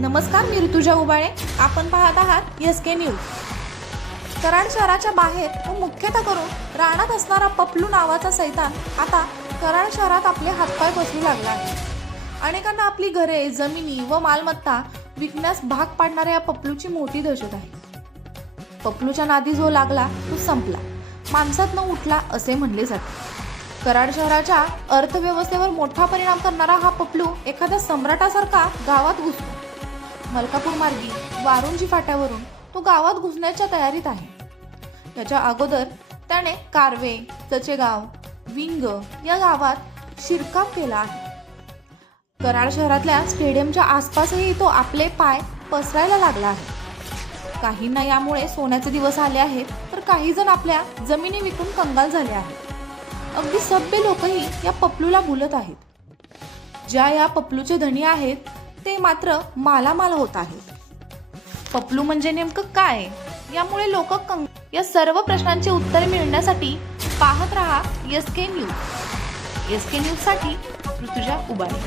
नमस्कार मी ऋतुजा उबाळे. आपण पाहत आहात एस के न्यूज कराड शहराच्या बाहेर व मुख्यतः करून रानात असणारा पपलू नावाचा सैतान आता कराड शहरात आपले हातपाय बसू लागला आहे. अनेकांना आपली घरे जमिनी व मालमत्ता विकण्यास भाग पाडणाऱ्या या पपलूची मोठी दहशत आहे. पपलूच्या नादी जो लागला तो संपला. माणसात न उठला असे म्हणले जाते. कराड शहराच्या अर्थव्यवस्थेवर मोठा परिणाम करणारा हा पपलू एखाद्या सम्राटासारखा गावात घुसतो. मलकापूर मार्गी वारुंजी फाट्यावरून तो गावात घुसण्याच्या तयारीत आहे. त्याच्या अगोदर त्याने कारवे चचेगाव विंग या गावात शिरकाम केला आहे. कराड शहरातल्या स्टेडियमच्या आसपासही तो आपले पाय पसरायला लागला आहे. काहींना यामुळे सोन्याचे दिवस आले आहेत तर काही जण आपल्या जमिनी विकून कंगाल झाले आहेत. अगदी सभ्य लोकही या पपलूला बोलत आहेत. ज्या या पपलूचे धनी आहेत ते मात्र मालामाल होत आहेत. पपलू म्हणजे नेमकं काय? यामुळे लोक कंग या सर्व प्रश्नांचे उत्तरे मिळण्यासाठी पाहत रहा S K news S K न्यूजसाठी ऋतुजा उबाळे